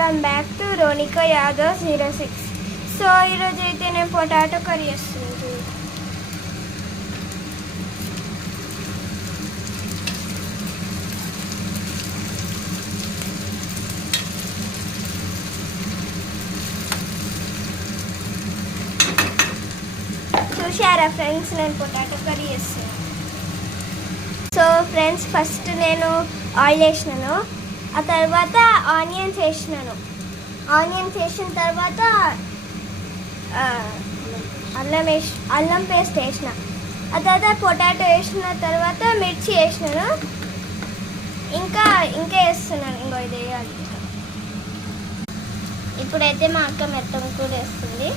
Welcome back to Ronika Yadav 06. So ఈరోజు అయితే నేను పొటాటో కర్రీ చేస్తుంది. చూసారా ఫ్రెండ్స్, నేను పొటాటో కర్రీ చేస్తాను. సో ఫ్రెండ్స్, ఫస్ట్ నేను ఆయిల్ వేసినాను, ఆ తర్వాత ఆనియన్స్ వేసినాను. ఆనియన్స్ వేసిన తర్వాత అల్లం పేస్ట్ వేసిన, ఆ తర్వాత పొటాటో వేసిన తర్వాత మిర్చి వేసినాను. ఇంకా వేస్తున్నాను, ఇంకో ఇది వేయాలి. ఇప్పుడైతే మా అక్క మెత్తం కూడా వేస్తుంది.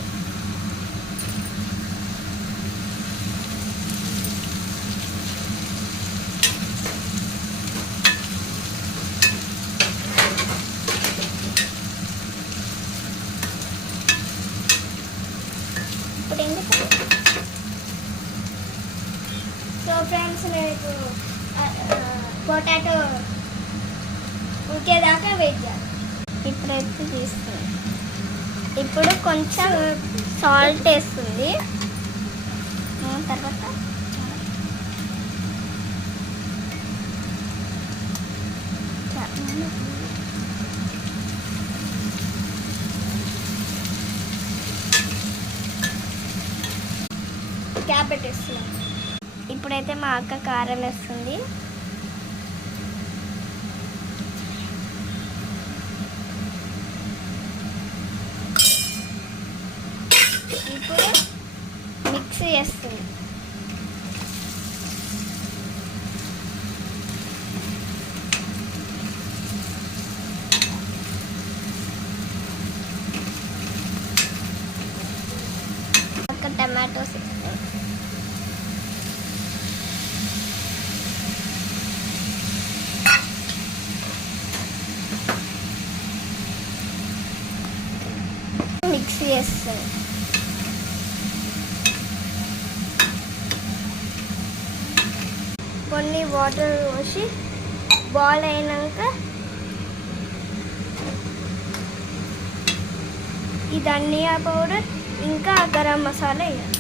సో ఫ్రెండ్స్, నేను ఇప్పుడు పొటాటో ఉడికేదాకా వెయిట్ చేయాలి. ఇప్పుడైతే తీస్తుంది. ఇప్పుడు కొంచెం సాల్ట్ వేస్తుంది, తర్వాత క్యాబెట్ వేస్తున్నాను. ఇప్పుడైతే మా అక్క కారం వేస్తుంది. ఇప్పుడు మిక్స్ చేస్తుంది. అక్క టమాటోస్ వేస్తుంది. మిక్స్ చేస్తాను. కొన్ని వాటర్ పోసి బాయిల్ అయినాక ఈ ధనియా పౌడర్ ఇంకా గరం మసాలా వేయాలి.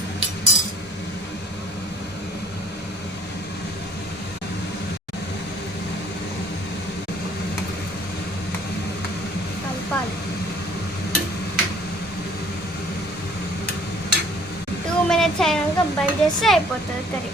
కలపాలి. 2 minutes అయినాక బంద్ చేస్తే అయిపోతుంది కర్రీ.